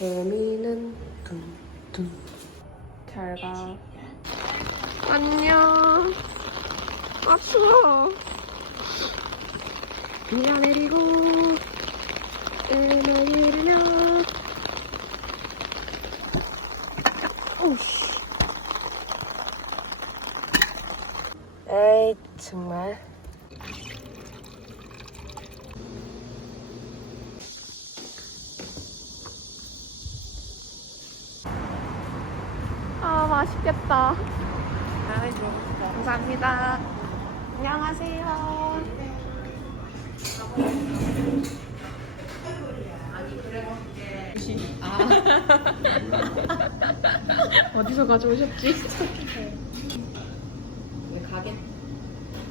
개미는 둥둥. 잘가. 안녕. 아 추워. 비가 내리고 음악이르며 오씨. 에이 정말 아 맛있겠다 감사합니다 안녕하세요 어디서 가져오셨지?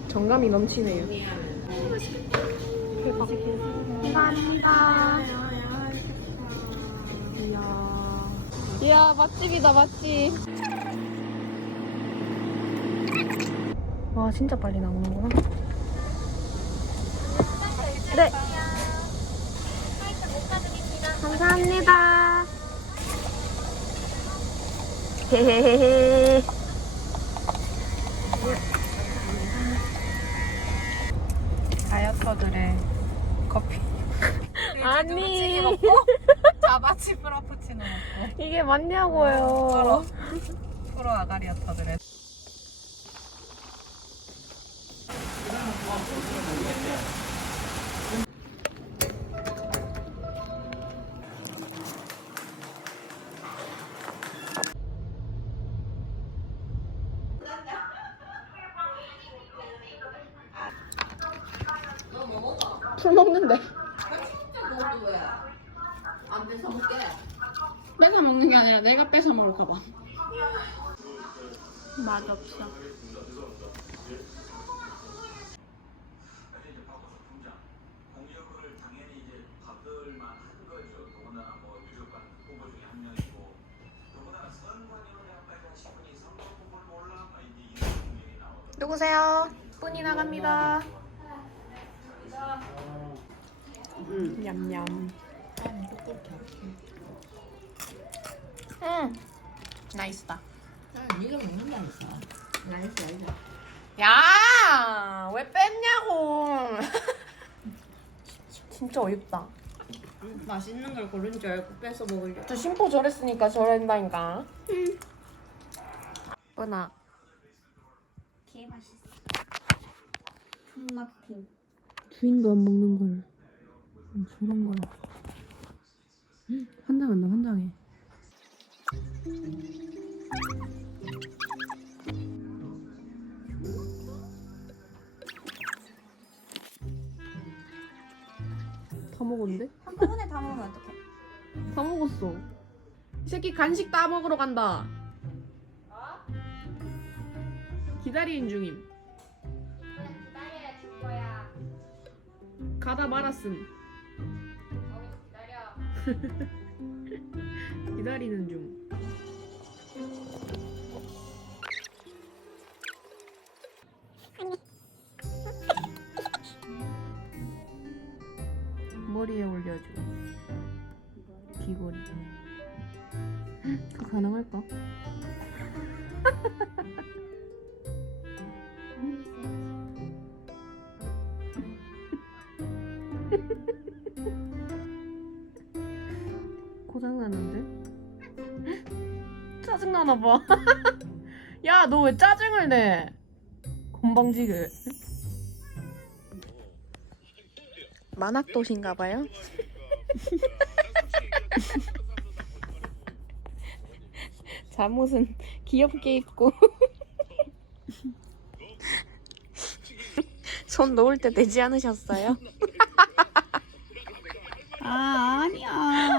정감이 넘치네요. 감사합니다. 이야. 이야, 맛집이다, 맛집. 와, 진짜 빨리 나오는구나. 네. 감사합니다. 헤헤헤헤. 다이어터들의 커피. 아니. 자바치 프라푸치노 먹고 이게 맞냐고요. 프로 아가리아타들의 술 먹는데. 뺏어 먹는 게 아니라 내가 뺏어 먹을까봐. 맛없어. 누구세요? 뿐이 나갑니다. 냠냠. 응. 나이스다. 네가 먹는다니까 나이스 나이스 야, 왜 뺐냐고. 진짜 어이없다. 맛있는 걸 고른 줄 알고 뺏어 먹으려 저 심포 저랬으니까 저랬다니까. 뻔아. 개 맛있어 존맛팅 주인도 안 먹는 걸 음, 저런 걸 헉, 환장한다 환장해 다 먹었는데? 한꺼번에 다 먹으면 어떡해 다 먹었어. 이 새끼 간식 다 먹으러 간다. 기다리는 중임. 기다려야 줄 거야. 가다 말았음. 거기서 기다려. 기다리는 중. 머리에 올려줘. 귀걸이. 그 가능할까? 고장났는데? 짜증나나 봐. 야, 너 왜 짜증을 내? 건방지게. 만학도신가 봐요? 잠옷은 귀엽게 입고 손 놓을 때 되지 않으셨어요? 아 아니야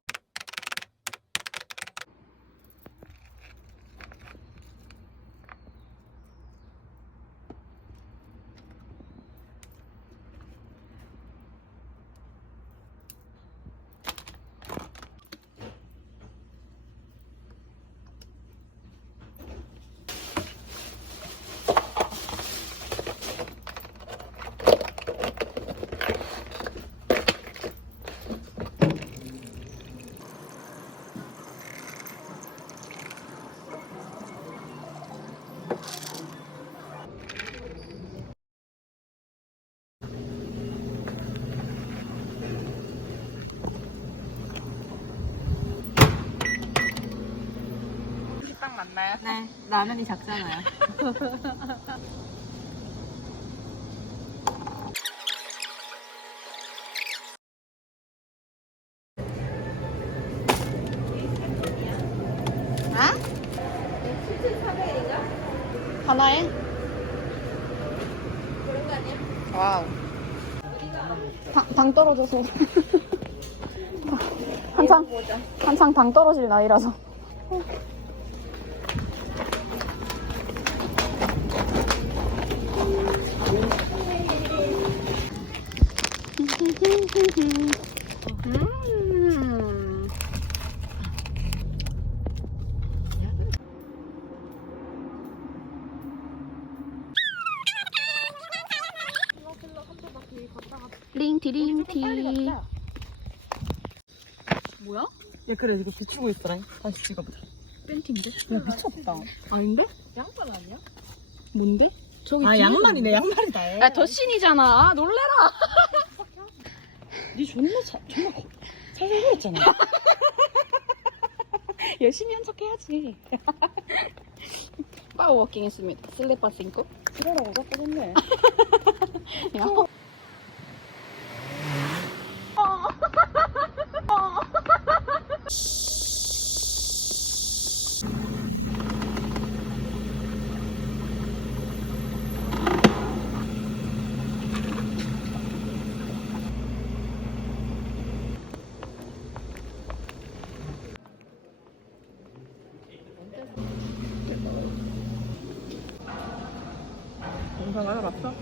맞나요? 네, 라면이 작잖아요. 하나에? 와우. 당, 당 떨어져서. 한창, 한창 당 떨어질 나이라서. 음. 링티링티. 뭐야? 야, 그래, 이거 비추고 있더라. 다시 찍어보자. 팬티인데? 야, 미쳤다. 아닌데? 양말 아니야? 뭔데? 저기 아, 뒤에 양말이네, 양말이다. 야, 더 신이잖아. 아, 놀래라. 니 존나, 자, 존나 거, 살살 그랬잖아. 열심히 한 척 해야지. 파워워킹 했습니다. 슬리퍼 신고. 그러라고 자꾸 했네. 야. 영상 알아봤어?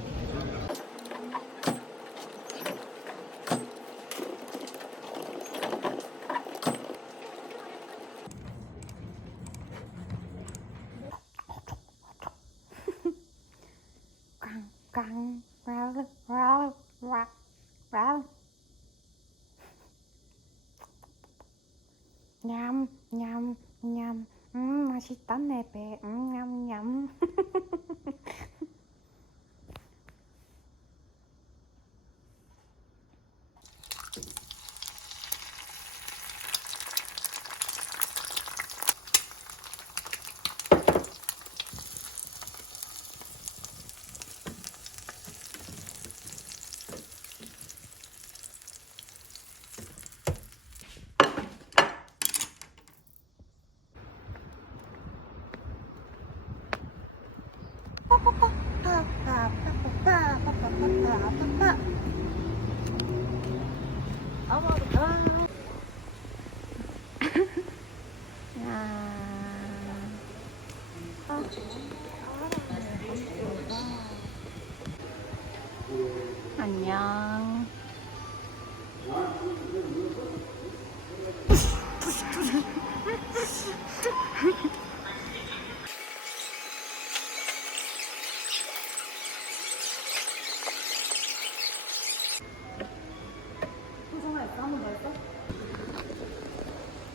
깡, 와우, 와우, 와우, 와우. 냠, 냠, 냠. 음, 맛있다, 내 배. 음, 냠, 냠. 안녕.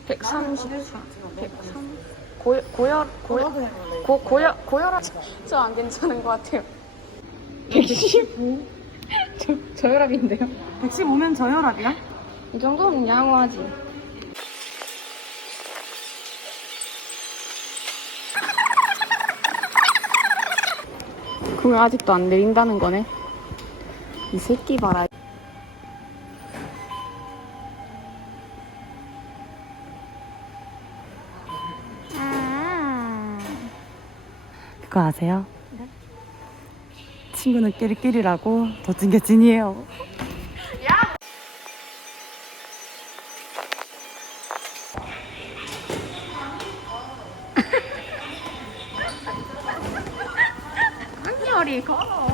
백삼십사, 백삼. 고여 고여 고여 고 고여 고여라 저안 괜찮은 것 같아요. 115. 저 저혈압인데요. 115면 저혈압이야? 이 정도면 양호하지. 그걸 아직도 안 내린다는 거네. 이 새끼 봐라. 그거 아세요? 친구는 끼리끼리라고 더찐 게 찐이에요. 한열이 걸어와.